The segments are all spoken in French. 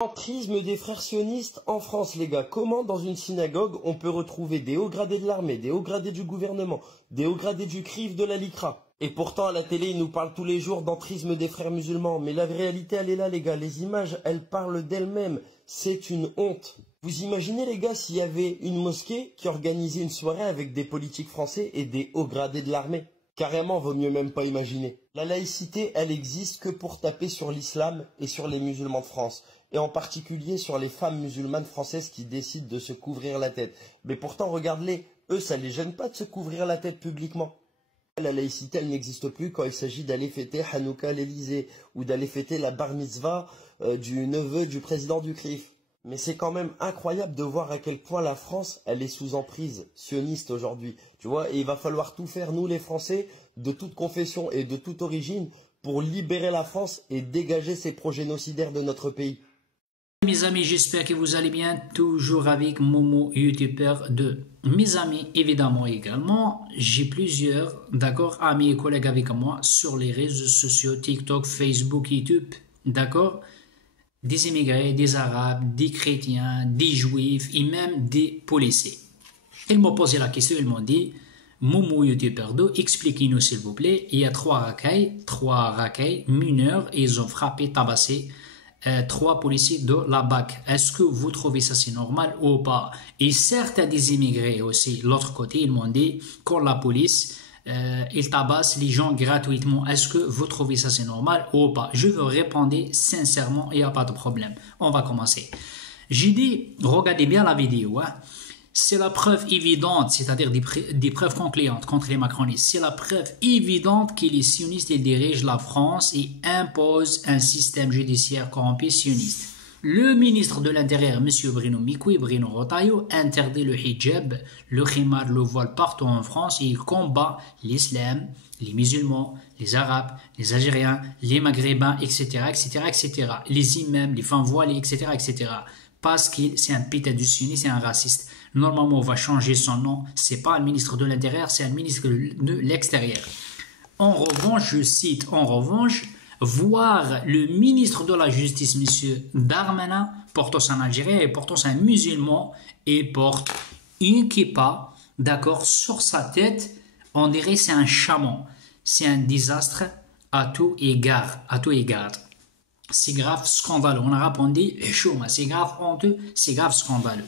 Entrisme des frères sionistes en France, les gars. Comment dans une synagogue on peut retrouver des hauts gradés de l'armée, des hauts gradés du gouvernement, des hauts gradés du CRIF, de la LICRA? Et pourtant à la télé ils nous parlent tous les jours d'entrisme des frères musulmans. Mais la réalité elle est là, les gars. Les images elles parlent d'elles-mêmes. C'est une honte. Vous imaginez, les gars, s'il y avait une mosquée qui organisait une soirée avec des politiques français et des hauts gradés de l'armée? Carrément, vaut mieux même pas imaginer. La laïcité, elle existe que pour taper sur l'islam et sur les musulmans de France. Et en particulier sur les femmes musulmanes françaises qui décident de se couvrir la tête. Mais pourtant, regarde-les, eux, ça les gêne pas de se couvrir la tête publiquement. La laïcité, elle n'existe plus quand il s'agit d'aller fêter Hanouka à l'Elysée ou d'aller fêter la bar mitzvah du neveu du président du CRIF. Mais c'est quand même incroyable de voir à quel point la France, elle est sous emprise sioniste aujourd'hui. Tu vois, et il va falloir tout faire, nous les Français, de toute confession et de toute origine, pour libérer la France et dégager ces projets génocidaires de notre pays. Mes amis, j'espère que vous allez bien, toujours avec Momo, youtubeur de mes amis, évidemment également. J'ai plusieurs, d'accord, amis et collègues avec moi sur les réseaux sociaux, TikTok, Facebook, YouTube, d'accord. Des immigrés, des arabes, des chrétiens, des juifs et même des policiers. Ils m'ont posé la question, ils m'ont dit, Momo youtubeur d'eau, expliquez-nous s'il vous plaît, il y a trois racailles mineurs et ils ont frappé, tabassé 3 policiers de la BAC. Est-ce que vous trouvez ça c'est normal ou pas? Et certains des immigrés aussi, l'autre côté, ils m'ont dit, quand la police il tabasse les gens gratuitement. Est-ce que vous trouvez ça c'est normal ou pas? Je veux répondre sincèrement, il n'y a pas de problème. On va commencer. J'ai dit, regardez bien la vidéo. Hein. C'est la preuve évidente, c'est-à-dire des preuves concluantes contre les macronistes. C'est la preuve évidente que les sionistes dirigent la France et imposent un système judiciaire corrompu sioniste. Le ministre de l'Intérieur, M. Bruno Mikoui, Bruno Retailleau, interdit le hijab, le khimar, le voile partout en France et il combat l'islam, les musulmans, les arabes, les algériens, les maghrébins, etc., etc., etc., les imams, les femmes voilées, etc., etc., parce qu'il c'est un pétat du sioniste, c'est un raciste. Normalement, on va changer son nom, c'est pas un ministre de l'Intérieur, c'est un ministre de l'Extérieur. En revanche, je cite, en revanche, voir le ministre de la Justice, M. Darmanin, portant un Algérien et portant un musulman, et porte une kippa, d'accord, sur sa tête, on dirait c'est un chaman. C'est un désastre à tout égard, à tout égard. C'est grave scandaleux. On a répondu, c'est grave honteux, c'est grave scandaleux.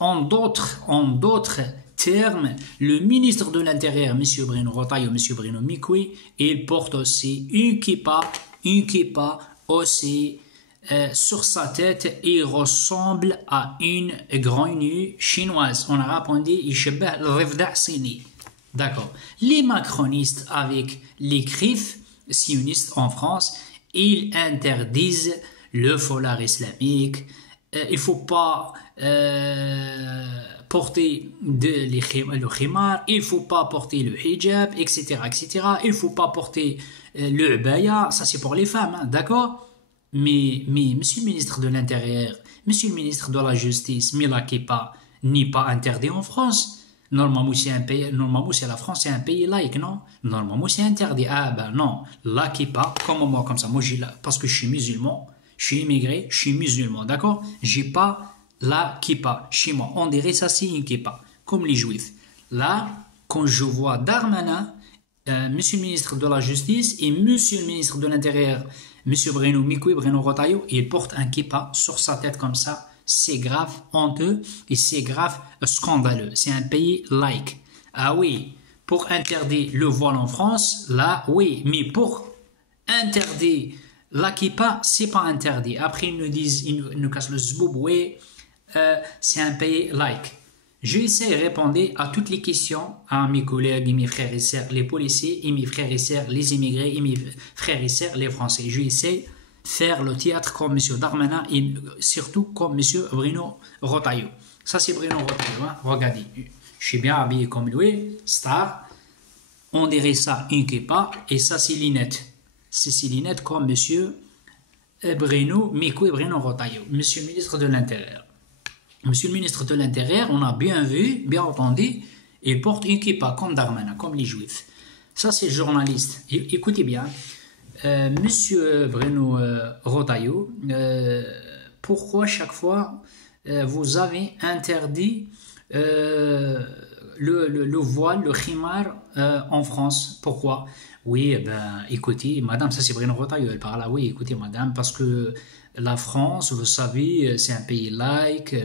En d'autres termes, le ministre de l'Intérieur, M. Bruno Retailleau, M. Bruno Mikoui, il porte aussi une kippa aussi sur sa tête et ressemble à une grenouille chinoise. On a répondu, d'accord. Les macronistes avec les CRIF sionistes en France, ils interdisent le foulard islamique. Il ne faut pas porter le khimar, il ne faut pas porter le hijab, etc., etc. Il ne faut pas porter le abaya, ça c'est pour les femmes, hein, d'accord? Mais monsieur le ministre de l'Intérieur, monsieur le ministre de la Justice, mais la kippa n'est pas interdit en France. Normalement, c'est la France, c'est un pays laïque, non? Normalement, c'est interdit. Ah ben non, la kippa, comme moi, comme ça, moi j'ai parce que je suis musulman, je suis immigré, je suis musulman, d'accord? J'ai pas la kippa chez moi. On dirait ça, c'est une kippa, comme les juifs. Là, quand je vois Darmanin, monsieur le ministre de la Justice et monsieur le ministre de l'Intérieur, monsieur Bruno Mikoui, Bruno Retailleau, il porte un kippa sur sa tête comme ça. C'est grave honteux et c'est grave scandaleux. C'est un pays laïque. Ah oui, pour interdire le voile en France, là, oui, mais pour interdire la kippa, c'est pas interdit. Après, ils nous disent, ils nous cassent le zboub, oui, c'est un pays laïque. Je essaie de répondre à toutes les questions à mes collègues et mes frères et sœurs, les policiers, et mes frères et sœurs, les immigrés, et mes frères et sœurs, les Français. Je essaie de faire le théâtre comme M. Darmanin et surtout comme M. Bruno Retailleau. Ça, c'est Bruno Retailleau. Hein? Regardez, je suis bien habillé comme lui, star. On dirait ça une kippa, et ça, c'est Linette. C'est Linette comme M. Bruno Mikoui, Bruno Retailleau, Monsieur le ministre de l'Intérieur. Monsieur le ministre de l'Intérieur, on a bien vu, bien entendu, il porte une kippa comme Darmanin, comme les Juifs. Ça, c'est le journaliste. Écoutez bien, Monsieur Bruno Retailleau, pourquoi chaque fois vous avez interdit le voile, le khimar en France? Pourquoi? Oui, ben, écoutez, madame, ça c'est Bruno Retailleau, elle parle là, oui, écoutez, madame, parce que la France, vous savez, c'est un pays laïque,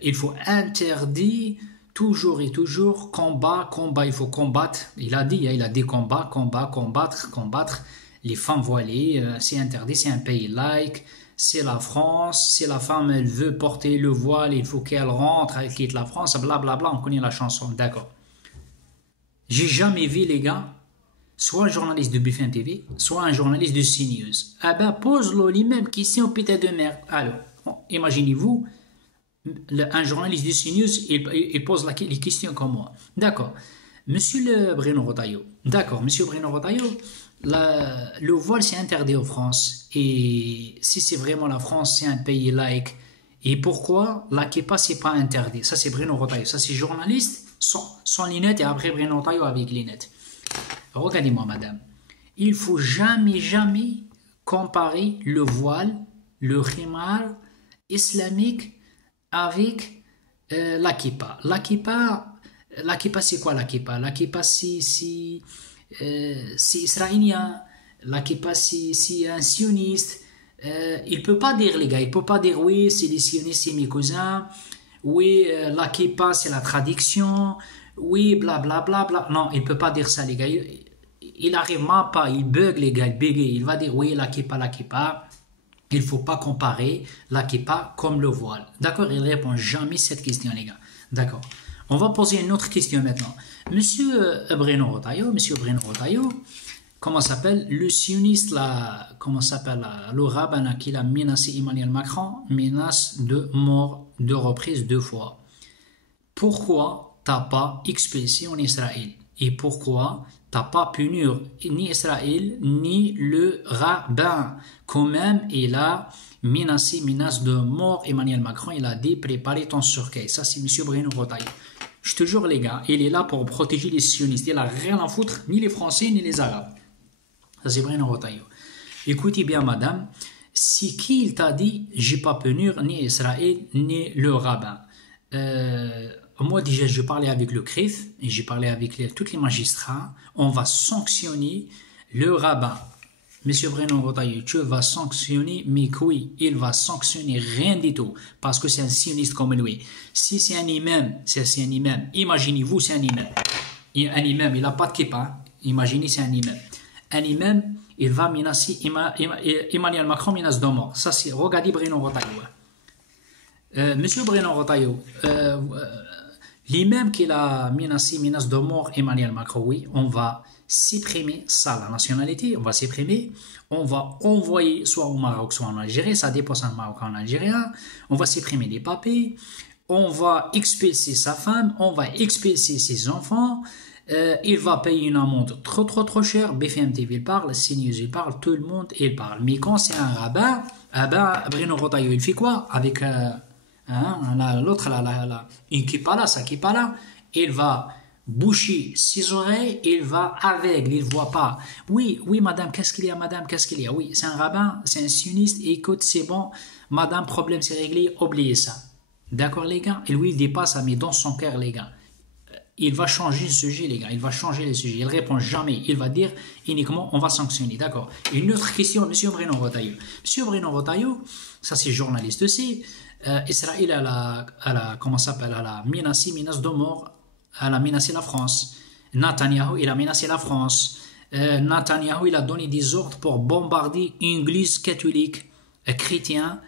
il faut interdire toujours et toujours, combat, il faut combattre, il a dit combat, combattre, les femmes voilées, c'est interdit, c'est un pays laïque, c'est la France, si la femme elle veut porter le voile, il faut qu'elle rentre, elle quitte la France, blablabla, on connaît la chanson, d'accord. J'ai jamais vu les gars, soit un journaliste de BFM TV, soit un journaliste de CNews. Ah ben, pose-le les mêmes questions, putain de merde. Alors, bon, imaginez-vous, un journaliste de CNews, il pose les questions comme moi. D'accord. Monsieur le Bruno Retailleau, d'accord, monsieur Bruno Retailleau, le voile c'est interdit en France. Et si c'est vraiment la France, c'est un pays laïque. Et pourquoi la kippa c'est pas interdit? Ça c'est Bruno Retailleau, ça c'est journaliste sans lunettes et après Bruno Retailleau avec lunettes. Regardez-moi, madame. Il faut jamais comparer le voile, le khimar islamique avec la kippa. La kippa, c'est quoi la kippa? La kippa, c'est israélien. La kippa, c'est un sioniste. Il peut pas dire, les gars, il peut pas dire oui, c'est les sionistes, c'est mes cousins. Oui, la kippa, c'est la traduction. Oui, blablabla. Bla, bla. Non, il peut pas dire ça, les gars. Il n'arrive même pas, il bug, les gars, il bégaye. Il va dire oui, la kippa. Il ne faut pas comparer la kippa comme le voile. D'accord? Il ne répond jamais à cette question, les gars. D'accord. On va poser une autre question maintenant. Monsieur Bruno Retailleau, comment s'appelle le sioniste là, comment s'appelle le rabbin qui a menacé Emmanuel Macron, menace de mort de reprise 2 fois. Pourquoi t'as pas expulsé en Israël? Et pourquoi t'as pas puni ni Israël ni le rabbin? Quand même, il a menace de mort Emmanuel Macron. Il a dit préparez ton cercueil. Ça, c'est monsieur Bruno Retailleau. Je te jure, les gars, il est là pour protéger les sionistes. Il n'a rien à foutre, ni les Français, ni les Arabes. Ça, c'est Bruno Retailleau. Écoutez bien, madame, c'est qui il t'a dit j'ai pas punir ni Israël, ni le rabbin? Moi, déjà, je parlais avec le CRIF et j'ai parlé avec tous les magistrats. On va sanctionner le rabbin. Monsieur Bruno Retailleau, tu vas sanctionner, mais oui, il va sanctionner rien du tout, parce que c'est un sioniste comme lui. Si c'est un imam, imaginez-vous, c'est un imam. Un imam, il n'a pas de kippa. Imaginez, c'est un imam. Un imam, il va menacer, Emmanuel Macron menace de mort. Ça, c'est, regardez Bruno Retailleau. Monsieur Bruno Retailleau, l'imam qui a menacé, menace de mort Emmanuel Macron, oui, on va supprimer ça, la nationalité, on va supprimer, on va envoyer soit au Maroc, soit en Algérie, ça dépend en Maroc ou en Algérie, on va supprimer les papiers, on va expulser sa femme, on va expulser ses enfants, il va payer une amende trop chère, BFM TV il parle, CNews il parle, tout le monde il parle. Mais quand c'est un rabbin, Bruno Retailleau il fait quoi? Avec l'autre, une kippa là, sa kippa là, il va boucher ses oreilles, il va aveugle, il ne voit pas. Oui, madame, qu'est-ce qu'il y a, madame, qu'est-ce qu'il y a? Oui, c'est un rabbin, c'est un sioniste, écoute, c'est bon, madame, problème, c'est réglé, oubliez ça. D'accord, les gars? Et lui, il dépasse, mais dans son cœur, les gars. Il va changer le sujet, les gars, il va changer le sujet. Il ne répond jamais, il va dire uniquement, on va sanctionner, d'accord? Une autre question, monsieur Bruno Retailleau. Monsieur Bruno Retailleau, ça c'est journaliste aussi, Israël, elle a menacé, menace de mort. Elle a menacé la France. Netanyahou, il a menacé la France. Netanyahou, il a donné des ordres pour bombarder une église catholique chrétienne.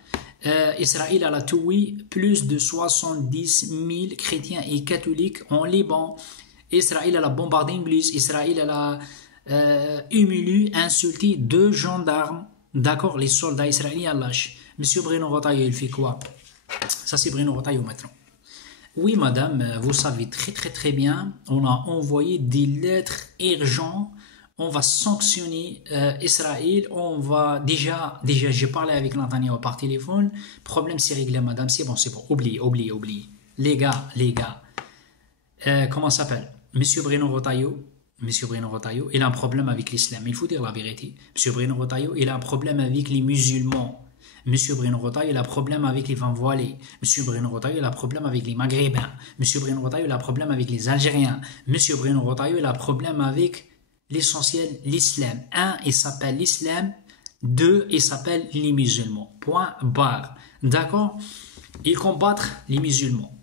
Israël a tué plus de 70 000 chrétiens et catholiques en Liban. Israël a bombardé une église. Israël a humilié, insulté 2 gendarmes. D'accord, les soldats israéliens lâchent. Monsieur Bruno Retailleau, il fait quoi? Ça, c'est Bruno Retailleau maintenant. Oui, madame, vous savez très bien, on a envoyé des lettres urgentes, on va sanctionner Israël, on va déjà j'ai parlé avec Netanyahou par téléphone, problème c'est réglé, madame, c'est bon, oubliez. Les gars, comment ça s'appelle? Monsieur Bruno Retailleau, il a un problème avec l'islam, il faut dire la vérité. Monsieur Bruno Retailleau, il a un problème avec les musulmans. Monsieur Bruno Retailleau, il a problème avec les femmes voilées. Monsieur Bruno Retailleau, il a problème avec les Maghrébins. Monsieur Bruno Retailleau, il a problème avec les Algériens. Monsieur Bruno Retailleau, il a problème avec l'essentiel, l'islam. Un, il s'appelle l'islam. Deux, il s'appelle les musulmans. Point barre. D'accord? Ils combattent les musulmans.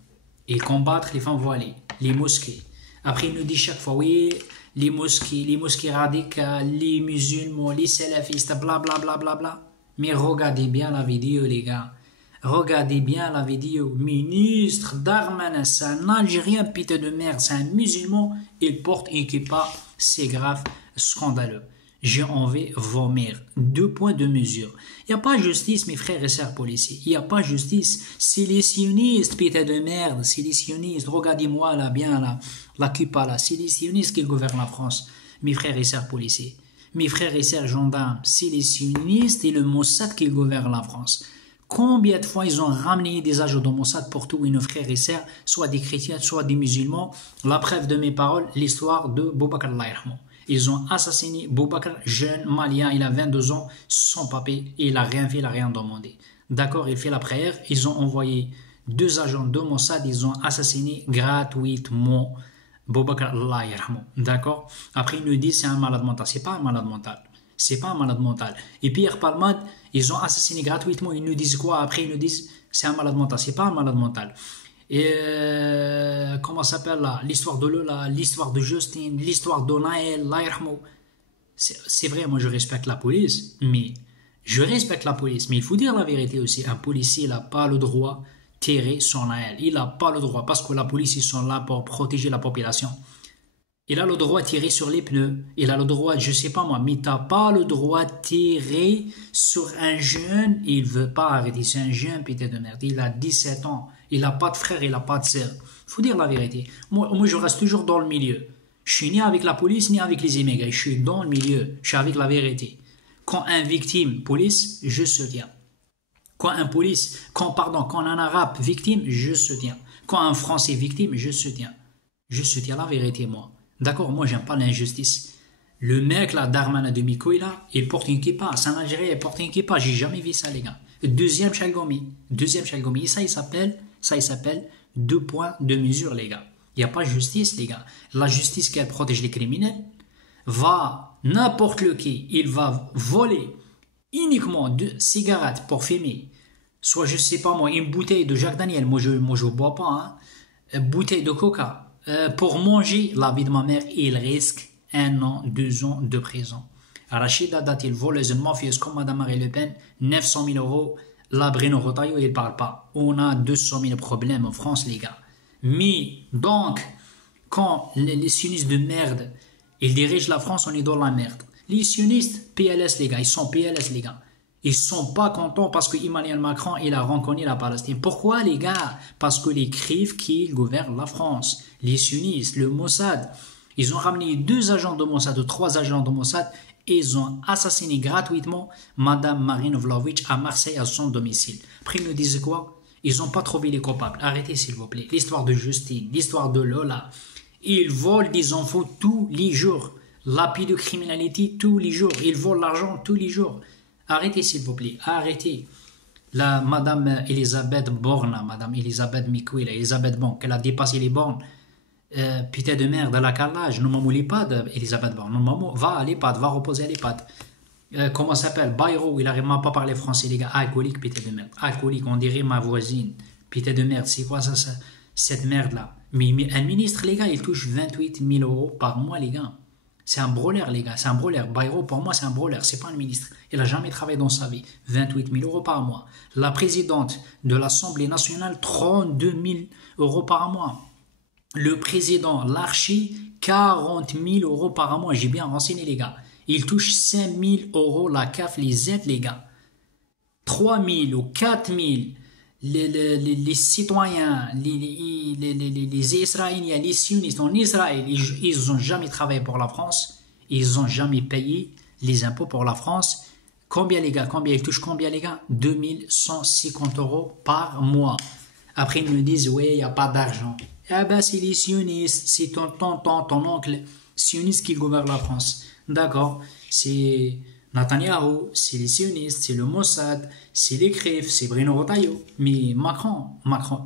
Ils combattent les femmes voilées, les mosquées. Après, il nous dit chaque fois, oui, les mosquées radicales, les musulmans, les salafistes, bla bla bla bla bla. Mais regardez bien la vidéo, les gars. Regardez bien la vidéo. Ministre Darmanin, c'est un Algérien putain de merde, c'est un musulman, il porte un kippa, c'est grave, scandaleux. J'ai envie de vomir. 2 points de mesure. Il n'y a pas justice, mes frères et sœurs policiers. Il n'y a pas justice. C'est les sionistes, putain de merde. C'est les sionistes. Regardez-moi là, bien là, la kippa là. C'est les sionistes qui gouvernent la France, mes frères et sœurs policiers. Mes frères et sœurs gendarmes, c'est les sionistes et le Mossad qui gouvernent la France. Combien de fois ils ont ramené des agents de Mossad pour tous nos frères et sœurs, soit des chrétiens, soit des musulmans. La preuve de mes paroles, l'histoire de Boubacar Allah yarhamou. Ils ont assassiné Boubacar, jeune malien, il a 22 ans, sans papier, et il n'a rien fait, il n'a rien demandé. D'accord, il fait la prière, ils ont envoyé 2 agents de Mossad, ils ont assassiné gratuitement Boubacar Allah yarhamou. D'accord. Après, ils nous disent c'est un malade mental. C'est pas un malade mental. C'est pas un malade mental. Et Pierre Palmade, ils ont assassiné gratuitement. Ils nous disent quoi? Après, ils nous disent c'est un malade mental. C'est pas un malade mental. Et comment ça s'appelle là? L'histoire de Lola, l'histoire de Justine, l'histoire de Naël, Allah yarhamou. C'est vrai, moi je respecte la police, mais il faut dire la vérité aussi. Un policier n'a pas le droit tirer sur Naël. Il n'a pas le droit parce que la police ils sont là pour protéger la population. Il a le droit de tirer sur les pneus. Il a le droit, je sais pas moi, mais t'as pas le droit de tirer sur un jeune. Il veut pas arrêter. C'est un jeune putain de merde. Il a 17 ans. Il n'a pas de frère, il n'a pas de sœur. Faut dire la vérité. Moi, je reste toujours dans le milieu. Je suis ni avec la police, ni avec les immigrés. Je suis dans le milieu. Je suis avec la vérité. Quand un victime, police, je soutiens. Quand un arabe victime, je soutiens. Quand un français victime, je soutiens. Je soutiens la vérité, moi. D'accord, moi, j'aime pas l'injustice. Le mec, là, Darmanin de Mikoy, là, il porte une kippa. C'est un Algérien, il porte une kippa. J'ai jamais vu ça, les gars. Deuxième Chalgomi. Et ça, il s'appelle 2 points de mesure, les gars. Il n'y a pas de justice, les gars. La justice qui protège les criminels va, n'importe lequel, il va voler uniquement 2 cigarettes pour fumer. Soit, je sais pas moi, une bouteille de Jacques Daniel. Moi, je bois pas, hein. Une bouteille de coca. Pour manger la vie de ma mère, il risque 1 an, 2 ans de prison. Rachid Haddad, il vole une mafieuse comme Mme Marine Le Pen, 900 000 euros. La Bruno Retailleau, il ne parle pas. On a 200 000 problèmes en France, les gars. Mais, donc, quand les sionistes de merde, ils dirigent la France, on est dans la merde. Les sionistes, PLS, les gars, ils sont PLS, les gars. Ils sont pas contents parce que Emmanuel Macron, il a reconnu la Palestine. Pourquoi, les gars? Parce que les crives qui gouvernent la France, les sionistes, le Mossad, ils ont ramené 2 agents de Mossad, ou 3 agents de Mossad, et ils ont assassiné gratuitement Madame Marine Vlahovic à Marseille à son domicile. Après, ils nous disent quoi? Ils n'ont pas trouvé les coupables. Arrêtez, s'il vous plaît. L'histoire de Justine, l'histoire de Lola. Ils volent des enfants tous les jours. La pédocriminalité tous les jours. Ils volent l'argent tous les jours. Arrêtez, s'il vous plaît. Arrêtez. La Madame Elisabeth Borne, Madame Elisabeth Mikoui, Elisabeth Borne, qu'elle a dépassé les bornes. Putain de merde, à la calage. Non, maman, l'EHPAD, Elisabeth Borne. Non, maman, va à l'EHPAD, va reposer à l'EHPAD. Comment ça s'appelle? Bayrou, il n'arrive même pas à parler français, les gars. Alcoolique, putain de merde. Alcoolique, on dirait ma voisine. Putain de merde, c'est quoi ça, cette merde-là? Mais un ministre, les gars, il touche 28 000 euros par mois, les gars. C'est un brûleur, les gars, c'est un brûleur. Bayrou, pour moi, c'est un brûleur, c'est pas un ministre. Il n'a jamais travaillé dans sa vie. 28 000 euros par mois. La présidente de l'Assemblée nationale, 32 000 euros par mois. Le président, l'archi, 40 000 euros par mois. J'ai bien renseigné, les gars. Il touche 5 000 euros la CAF, les aides, les gars. 3 000 ou 4 000. Les citoyens, les Israéliens, les sionistes en Israël, ils n'ont jamais travaillé pour la France. Ils n'ont jamais payé les impôts pour la France. Combien, les gars? Combien ils touchent? Combien, les gars? 2150 euros par mois. Après, ils nous disent, oui, il n'y a pas d'argent. Ah ben, c'est les sionistes, c'est ton oncle sioniste qui gouverne la France. D'accord, c'est Netanyahou, c'est les sionistes, c'est le Mossad, c'est les CRIF, c'est Bruno Retailleau. Mais Macron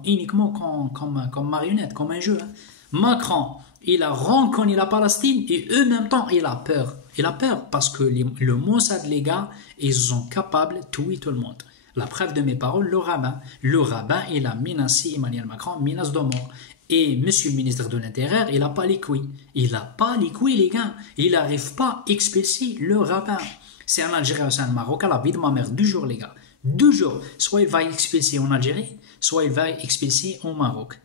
uniquement comme marionnette, comme un jeu. Hein. Macron, il a reconnu la Palestine et eux, en même temps, il a peur. Il a peur parce que le Mossad, les gars, ils sont capables de tuer tout le monde. La preuve de mes paroles, le rabbin, il a menacé Emmanuel Macron, menace de mort. Et monsieur le ministre de l'Intérieur, il n'a pas les couilles. Il n'a pas les couilles, les gars. Il n'arrive pas à expulser le rabbin. C'est un Algérien, c'est un Marocain, la vie de ma mère, 2 jours, les gars. 2 jours. Soit il va expulser en Algérie, soit il va expulser au Maroc.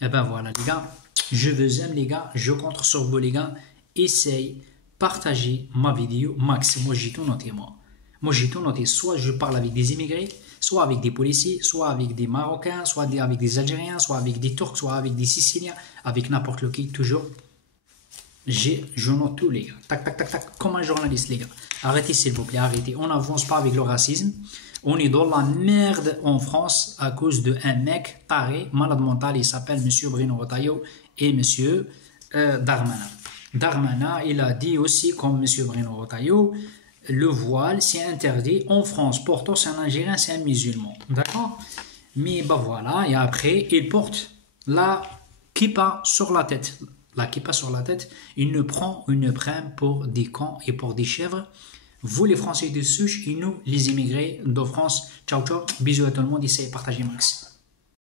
Et ben voilà, les gars. Je vous aime, les gars. Je compte sur vous, les gars. Essayez, partagez ma vidéo max. Moi, j'ai tout noté, moi. Moi, j'ai tout noté. Soit je parle avec des immigrés, soit avec des policiers, soit avec des Marocains, soit avec des Algériens, soit avec des Turcs, soit avec des Siciliens, avec n'importe lequel, toujours. Je note tout, les gars. Tac, tac, tac, tac, comme un journaliste, les gars. Arrêtez, s'il vous plaît, arrêtez. On n'avance pas avec le racisme. On est dans la merde en France à cause d'un mec taré, malade mental. Il s'appelle M. Bruno Retailleau et M. Darmanin. Darmanin, il a dit aussi, comme M. Bruno Retailleau, le voile, c'est interdit en France. Pourtant, c'est un Algérien, c'est un musulman. D'accord? Mais ben voilà, et après, il porte la kippa sur la tête. La kippa sur la tête, il ne prend une prime pour des cons et pour des chèvres. Vous, les Français de souche, et nous, les immigrés de France. Ciao, ciao. Bisous à tout le monde. Essayez de partager max.